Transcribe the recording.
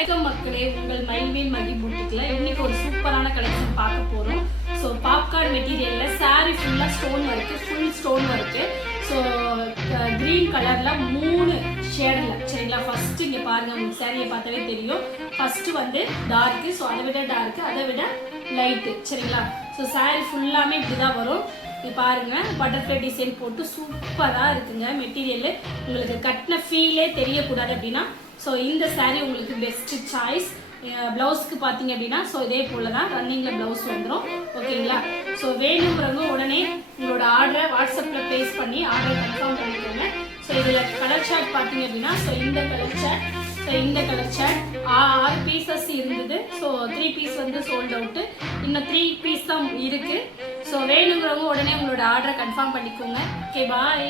வணக்கம் மக்களே, உங்கள் மைல்மேல் மகி பூட்டிக்ல இன்னைக்கு ஒரு சூப்பரான கலெக்ஷன் பார்க்க போறோம். ஸோ பாப்கார்ன் மெட்டீரியல்ல சாரி ஃபுல்லா stone work, full stone work. So green கலர்ல 3 ஷேட்ல சரிங்களா. ஃபர்ஸ்ட் இங்க பாருங்க, உங்களுக்கு சாரியை பார்த்தாவே தெரியும். ஃபர்ஸ்ட் வந்து டார்க், ஸோ அதை விட டார்க், அதை விட லைட்டு சரிங்களா. ஸோ சாரி ஃபுல்லாமே இப்படிதான் வரும். இது பாருங்க, பட்டர்ஃப்ளை டிசைன் போட்டு சூப்பராக இருக்குங்க. மெட்டீரியல் உங்களுக்கு கட்டின ஃபீலே தெரியக்கூடாது அப்படின்னா ஸோ இந்த சாரீ உங்களுக்கு பெஸ்ட் சாய்ஸ். ப்ளவுஸ்க்கு பார்த்தீங்க அப்படின்னா ஸோ இதே போல தான் ரன்னிங்கில் ப்ளவுஸ் வந்துடும். ஓகேங்களா. ஸோ வேணுங்கிறவங்க உடனே உங்களோட ஆர்டரை வாட்ஸ்அப்பில் ப்ளேஸ் பண்ணி ஆர்டரை கன்ஃபார்ம் பண்ணிக்கோங்க. ஸோ இதில் கலர் சார்ட் பார்த்தீங்க அப்படின்னா ஸோ இந்த கலர் சார்ட், ஸோ இந்த கலர் சார்ட் 6 பீசஸ் இருந்தது. ஸோ 3 பீஸ் வந்து சோல்ட் அவுட்டு, இன்னும் 3 பீஸ் தான் இருக்குது. ஸோ வேணுங்கிறவங்க உடனே உங்களோட ஆர்டரை கன்ஃபார்ம் பண்ணிக்கோங்க. ஓகே, பாய்.